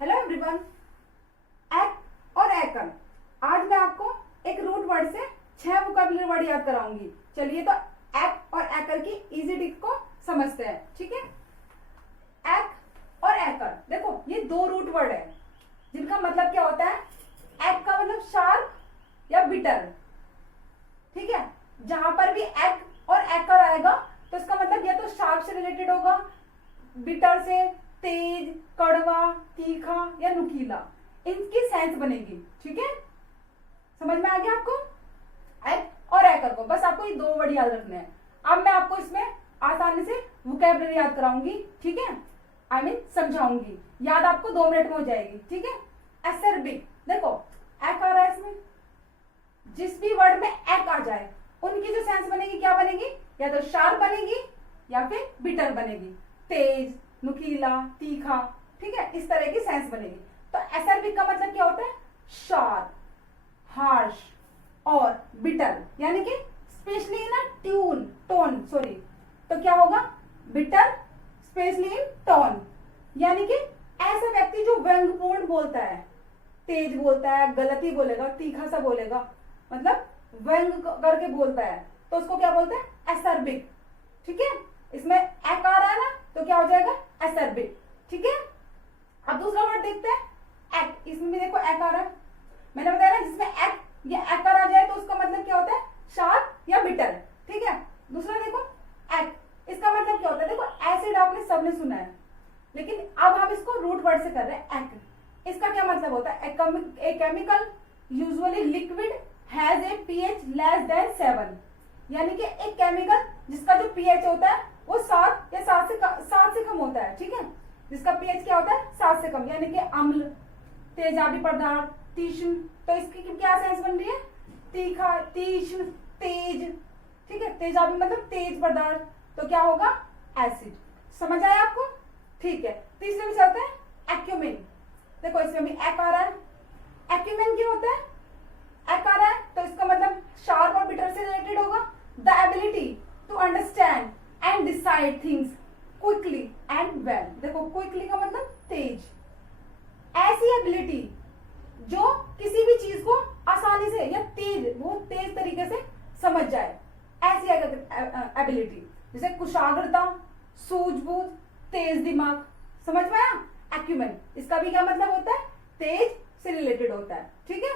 Hello everyone. एक और एकल। आज मैं आपको एक रूट वर्ड से 6 वोकैबुलरी वर्ड याद कराऊंगी। चलिए तो एक और एकल की इजी ट्रिक को समझते हैं। ठीक है, एक और एकल, देखो ये दो रूट वर्ड है जिनका मतलब क्या होता है। एक का मतलब शार्प या बिटर। ठीक है, जहां पर भी एक और एकल आएगा तो इसका मतलब या तो शार्प से रिलेटेड होगा, बिटर से तेज, कड़वा, तीखा या नुकीला, इनकी सेंस बनेगी। ठीक है, समझ में आ गया आपको। एक और एकल को बस आपको ये दो वर्ड याद रखने हैं। अब मैं आपको इसमें आसानी से वोकैबुलरी याद कराऊंगी। ठीक है, आई मीन समझाऊंगी। याद आपको 2 मिनट में हो जाएगी। ठीक है, एसरबिक, देखो एक आ रहा है इसमें। जिस भी वर्ड में एक आ जाए उनकी जो सेंस बनेगी क्या बनेगी, या तो शार्प बनेगी या फिर बिटर बनेगी, तेज, नुकीला, तीखा। ठीक है, इस तरह की सेंस बनेगी। तो एसरबिक का मतलब क्या होता है, शार्प, हार्श और बिटर, यानी कि स्पेशली इन टोन सॉरी, तो क्या होगा, बिटर स्पेशली इन टोन, यानी कि ऐसा व्यक्ति जो व्यंग्यपूर्ण बोलता है, तेज बोलता है, गलती बोलेगा, तीखा सा बोलेगा, मतलब व्यंग करके बोलता है, तो उसको क्या बोलते हैं, एसरबिक। ठीक है, इसमें एक आ रहा है ना तो क्या हो जाएगा, एसरबिक। ठीक है, अब दूसरा वर्ड देखते हैं, एक। इसमें भी देखो एक आ रहा है, मैंने बताया ना जिसमें एक या एकर आ जाए तो उसका मतलब क्या होता है, शार्प या बिटर। ठीक है, दूसरा देखो एक, इसका मतलब क्या होता है, देखो एसिड आपने सबने सुना है, लेकिन अब हम इसको रूट वर्ड से कर रहे हैं। एक, इसका क्या मतलब होता है, a chemical usually liquid has a pH less than 7, यानी कि एक केमिकल जिसका जो पीएच होता है वो 7 या 7 से कम होता है। ठीक है, जिसका पीएच क्या होता है, 7 से कम, यानी कि अम्ल, तेजाबी पदार्थ, तीक्ष्ण। तो इसकी क्या सेंस बन रही है, तीखा, तीक्ष्ण, तेज। ठीक है, तेजाबी मतलब तेज पदार्थ, तो क्या होगा, एसिड। समझ आया आपको। ठीक है, तीसरे में चलते हैं, एक्यूमेन। देखो इसमें भी एक आ रहा है, एक्यूमेन क्या होता है, एक आ रहा है तो इसका मतलब शार्प और बिटर से रिलेटेड होगा। The ability to understand and decide things quickly and well. देखो क्विकली का मतलब तेज, ऐसी एबिलिटी जो किसी भी चीज को आसानी से या बहुत तेज तरीके से समझ जाए, ऐसी एबिलिटी। जैसे कुशाग्रता, सूझबूझ, तेज दिमाग। समझ में आया, एक्यूमेन। इसका भी क्या मतलब होता है, तेज से रिलेटेड होता है। ठीक है,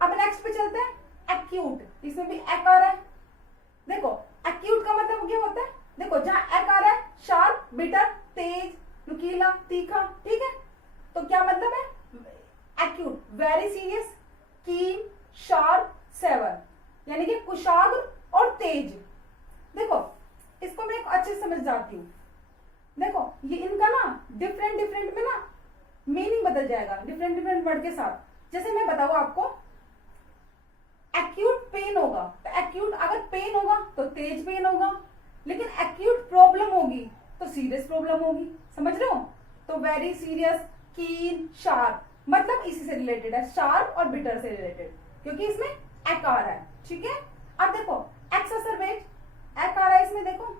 अब नेक्स्ट पे चलते हैं, एक्यूट। इसमें भी एक आ रहा है। देखो एक्यूट का मतलब क्या होता है, देखो जहां एक आ रहा है, शार्प, बिटर, तेज, नुकीला, तीखा। ठीक है, तो क्या मतलब है, एक्यूट वेरी सीरियस, कीन, शार्प, सेवर, यानी कि कुशाग्र और तेज। देखो इसको मैं एक अच्छे से समझ जाती हूँ। देखो ये इनका ना डिफरेंट में ना मीनिंग बदल जाएगा डिफरेंट वर्ड के साथ। जैसे मैं बताऊँ आपको, एक्यूट पेन होगा तो एक्यूट अगर पेन होगा तो तेज पेन होगा, लेकिन एक्यूट प्रॉब्लम होगी तो सीरियस प्रॉब्लम होगी। समझ रहे हो, तो वेरी सीरियस, कीन, शार्प, मतलब इसी से रिलेटेड है, शार्प और बिटर से रिलेटेड, क्योंकि इसमें एक आ रहा है। ठीक है, अब देखो एक्सरबेट, एक आ रहा है इसमें, देखो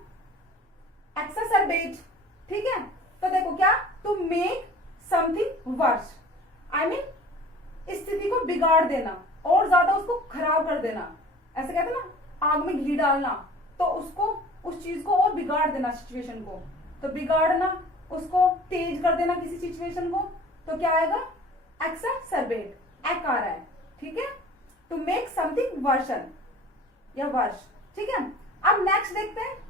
एक्सरबेट। ठीक है, तो देखो क्या, to make something worse, I mean स्थिति को बिगाड़ देना और ज्यादा उसको खराब कर देना। ऐसे कहते हैं ना, आग में घी डालना, तो उसको उस चीज को और बिगाड़ देना, सिचुएशन को। तो बिगाड़ना, उसको तेज कर देना किसी सिचुएशन को, तो क्या आएगा, एक्सरबेट, एक आ रहा है। ठीक है, टू मेक समथिंग वर्सन या वर्स। ठीक है, अब नेक्स्ट देखते हैं,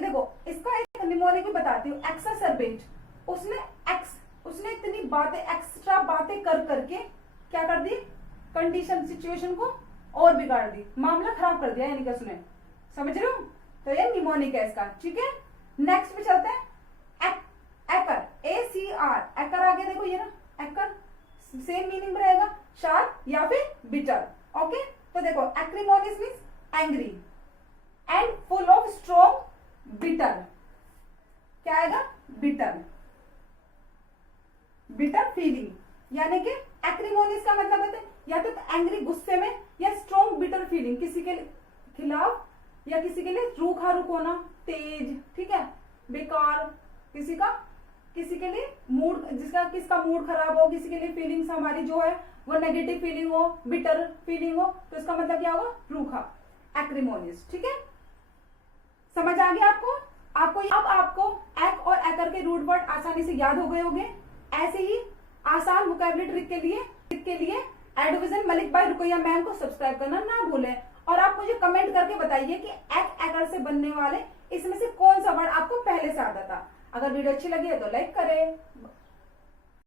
देखो इसका एक निमोनिक भी बताती हूँ, एक्सरबेट। उसने इतनी बातें, एक्स्ट्रा बातें कर करके क्या कर दी, कंडीशन, सिचुएशन को और बिगाड़ दी, मामला खराब कर दिया, यानी कि उसने। समझ रहे हो, तो ये निमोनिक है इसका। ठीक है, नेक्स्ट पे चलते हैं, एकर, ACR, एकर आ गया। देखो ये ना, एकर सेम मीनिंग रहेगा, शार्प या फिर बिटर। ओके, तो देखो एक्रिमोनियस means angry and full of strong bitter. क्या आएगा, बिटर, बिटर फीलिंग, यानी कि एक्रिमोनियस का मतलब होता है या तो एंग्री, गुस्से में, या स्ट्रॉन्ग बिटर फीलिंग, किसी के खिलाफ या किसी के लिए रूखा रुख होना, तेज। ठीक है, बेकार, किसी के लिए मूड, जिसका किसका मूड खराब हो, किसी के लिए फीलिंग्स हमारी जो है वो नेगेटिव फीलिंग हो, बिटर फीलिंग हो, तो इसका मतलब क्या होगा, रूखा, एक्रिमोनियस। ठीक है, समझ आ गया आपको? अब आपको एक और एकर के रूट वर्ड आसानी से याद हो गए होंगे। ऐसे ही आसान वोकैबुलरी ट्रिक के लिए एडविजन मलिक बाय रुकैया मैम को सब्सक्राइब करना ना भूलें। और आप मुझे कमेंट करके बताइए कि एकर से बनने वाले इसमें से कौन सा वर्ड आपको पहले से आता था। अगर वीडियो अच्छी लगी है तो लाइक करें।